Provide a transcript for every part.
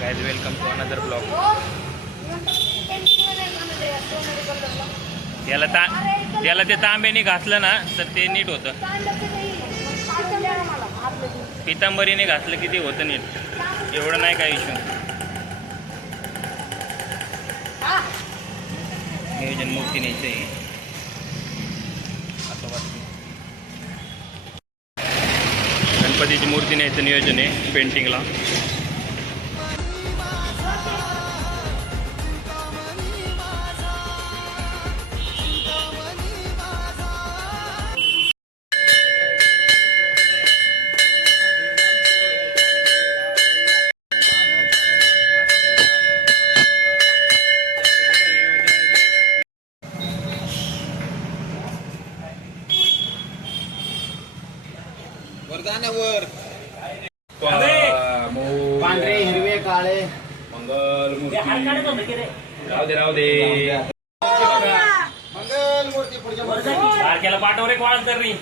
Guys welcome to another blog. त्याला ते तांब्याने घातलं ना तर ते नीट होतं. पितांबरीने घातलं की ते होतं नीट. एवढं नाही काय इश्यू. नियोजन मूर्ती न्यायचं आहे असं वाटतं. गणपतीची मूर्ती न्यायचं नियोजन आहे पेंटिंगला. वरदानावर पांढरे हिरवे काळे मंगल मूर्ती राहू दे मंगल मूर्ती पुढच्या तारखेला पाठव रे कोणाच तरी.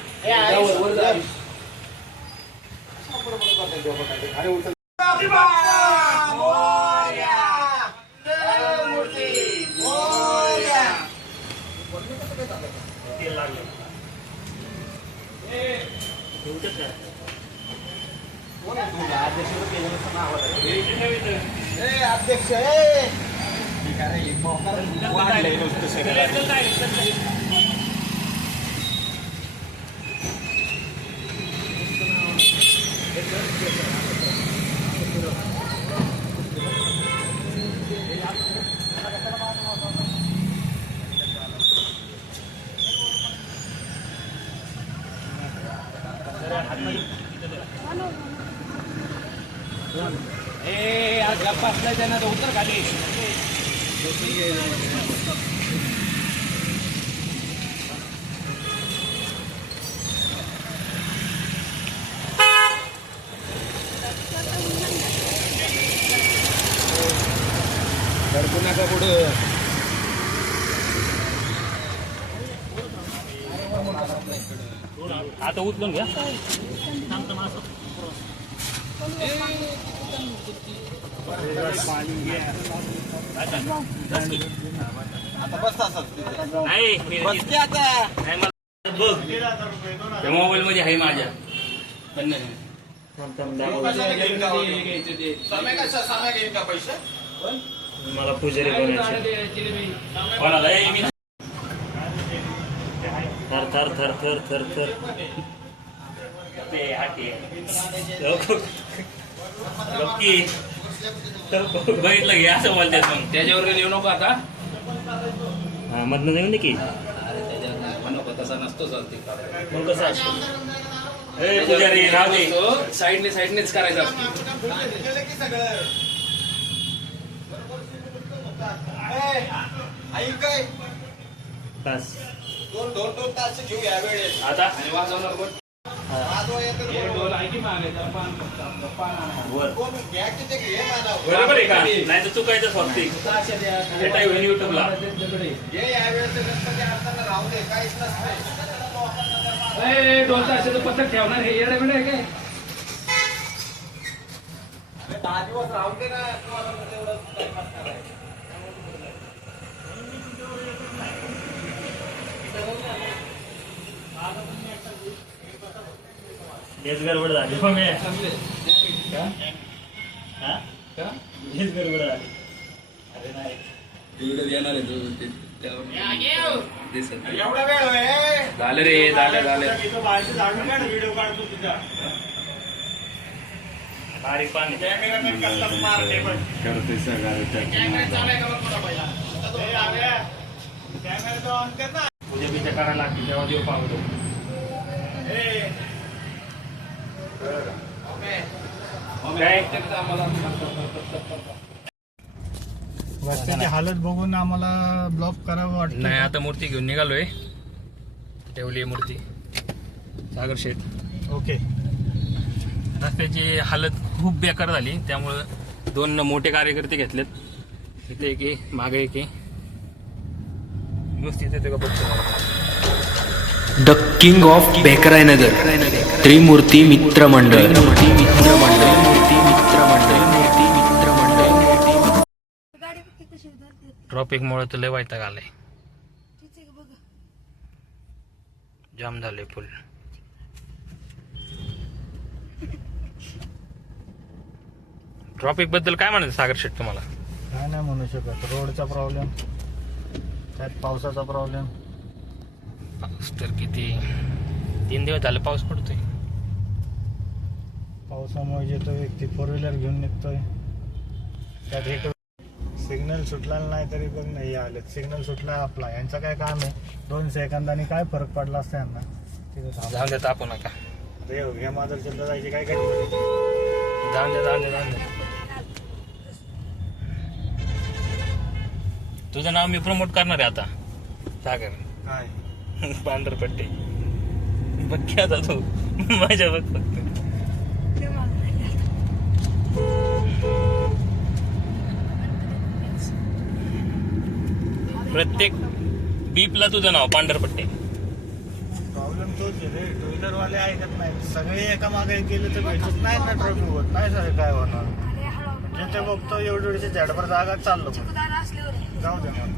अध्यक्ष आज गप्पा असला त्यांना तर उतर खाली. धडकू नका पुढं. आता उचलून घ्या. आता बस नाही बस की आता. नाही मला बघ त्या मोबाईल मध्ये आहे माझ्या. पण नाही साम्या घेईन का पैसे. मला पुजारी बनायचे. कोणाला मी थर थर थर थर थर थर बघितलं घे असं बोलतात. मग त्याच्यावर येऊ नको आता. हा मधनं येऊन दे की. नको तसा नसतो चालते. मग कसं असतं पुजारी राहू दे. साईडनेच करायचं असतं. काय तास दोन तास घेऊ या वेळेस. आता आणि वाजवणार कोण. बरोबर आहे का. नाही तर चुकायचं स्वस्तिक भेटाय होईल युट्यूबला. दोन तासाचं पथक ठेवणार हे येडे बिडे काय. 10 दिवस राहून दे ना. हेच गडबड झाली मग हेच गडबड झाली. अरे नाही व्हिडिओ येणार आहे एवढा वेळ होय. झालं रे झालं. व्हिडिओ काढतो तुझा. बारीक पाणी कॅमेरामॅन कसला मारते पण. कॅमेरा ऑन कर ना. पूजा बिजा करायला लागते तेव्हा देव पाहतो. रस्त्याची हालत बघून आम्हाला ब्लॉक करावं वाटतं. नाही आता मूर्ती घेऊन निघालोय. ठेवली मूर्ती सागर शेठ. ओके. रस्त्याची हालत खूप बेकार झाली त्यामुळं 2 मोठे कार्यकर्ते घेतलेत. इथे एक आहे मागे एक आहे. नुसती इथे का बघतो. द किंग ऑफ बेकरायनगर त्रिमूर्ती मित्र मंडळ. ट्रॉफिकमुळे तर लय वैताग आलाय. जाम झाले फुल. ट्रॉफिक बद्दल काय म्हणायचं सागर शेठ तुम्हाला? काय नाही म्हणू शकत. रोडचा प्रॉब्लेम, त्यात पावसाचा प्रॉब्लेम. पाऊस तर किती 3 दिवस झाले पाऊस पडतोय. पावसामुळे येतो व्यक्ती 4 व्हीलर घेऊन निघतोय, त्यात एक सिग्नल सुटला नाही तरी बघ नाही आलं. सिग्नल सुटला आपला, यांचं काय काम आहे? 2 सेकंदांनी काय फरक पडला असता यांना तिथे जाऊन देत आपण नका. हे माझं चिंता जायची काय काय. जाऊन दे. तुझं नाव मी प्रमोट करणार आहे आता सागर. काय पांढरपट्टी बघ की आता तू माझ्या बघ फक्त. प्रत्येक बीपला तुझं नाव पांढरपट्टी. प्रॉब्लेम तोच आहे रे, 2 व्हीलर वाले ऐकत नाही. सगळे एका मागे गेले तर भेटत नाही ना, ट्रॉफिक होत नाही. सगळे काय होणार? जिथे बघतो एवढी झाडभर जागा चाललो. जाऊ दे मग.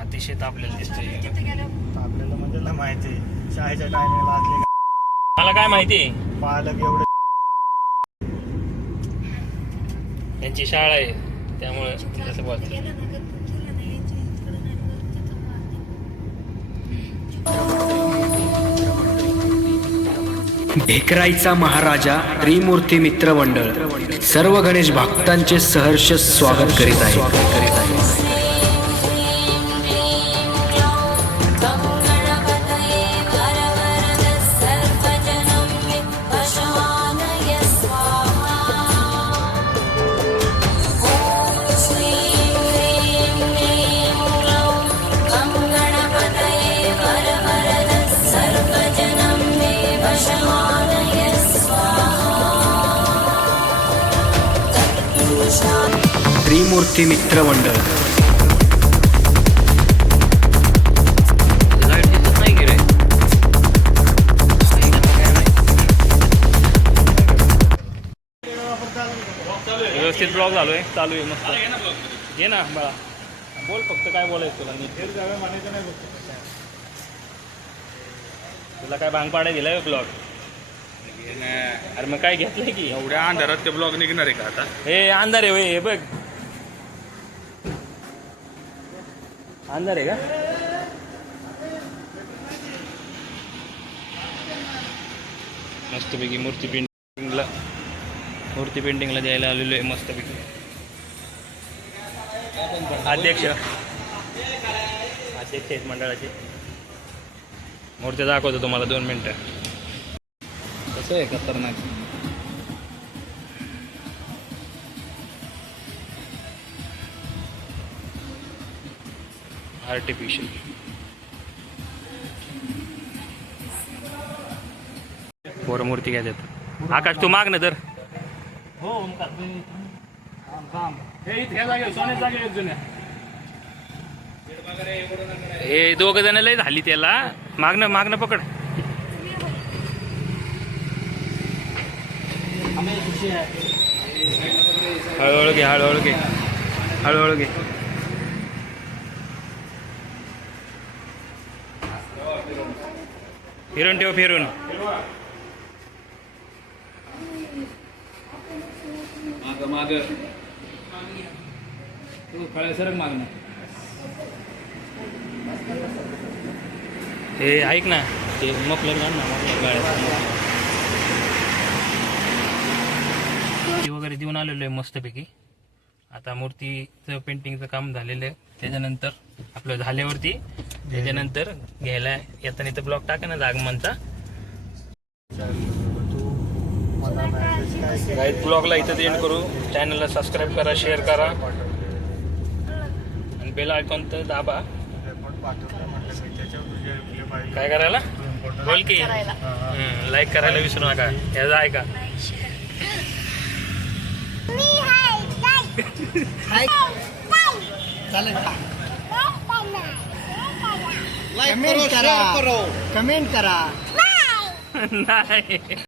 अतिशय तापलेलं दिसतोय. आपल्याला म्हणजे माहिती आहे, शाळेच्या टायमिंगला असले मला काय माहिती पालक एवढे. त्यांची शाळा आहे त्यामुळे तसं बोलतात. भेकराईचा महाराजा त्रिमूर्ती मित्र मंडळ सर्व गणेश भक्तांचे सहर्ष स्वागत करीत आहे. त्रिमूर्ती मित्र मंडळ. व्यवस्थित ब्लॉग चालू आहे मस्त. घे ना बाळा, बोल फक्त काय बोलायचं तुला. तुला काय भांग पाडाय दिलाय ब्लॉग? अरे मग काय घेतलंय की एवढ्या अंधारात ते ब्लॉग निघणार आहे का आता? हे अंधार आहे. हे बघ अंधार आहे का? मस्तपैकी मूर्ती पेंटिंगला द्यायला आलेलो आहे मस्तपैकी. अध्यक्ष आहेत मंडळाचे. मूर्ती दाखवतो तुम्हाला 2 मिनिटं. कसं आहे खतरनाक. आर्टिफिशियल. पोरं मूर्ती घ्यायच्यात. आकाश तू माग ना तर. हो हे इथे जागे सोन्याच्या जागे एक जुन्या. हे 2 जण लय झाली त्याला. मागणं पकड. हळूहळू घे. फिरून ठेव. माग तू खळ्या सरक मागणं. हे ऐक ना, ते मफलर घाल ना वगैरे देऊन आलेलो आहे मस्तपैकी. आता मूर्तीचं पेंटिंगचं काम झालेलं आहे. त्याच्यानंतर आपलं झाल्यावरती त्याच्यानंतर घ्यायला येताना तर ब्लॉग टाका ना आगमनचा. गाईड ब्लॉगला इथं एंड करू. चॅनलला सबस्क्राईब करा, शेअर करा आणि बेल आयकॉन तर दाबा. काय करायला? बोल की. लाईक करायला विसरू नका. याचा ऐका. कमेंट करा. नाही.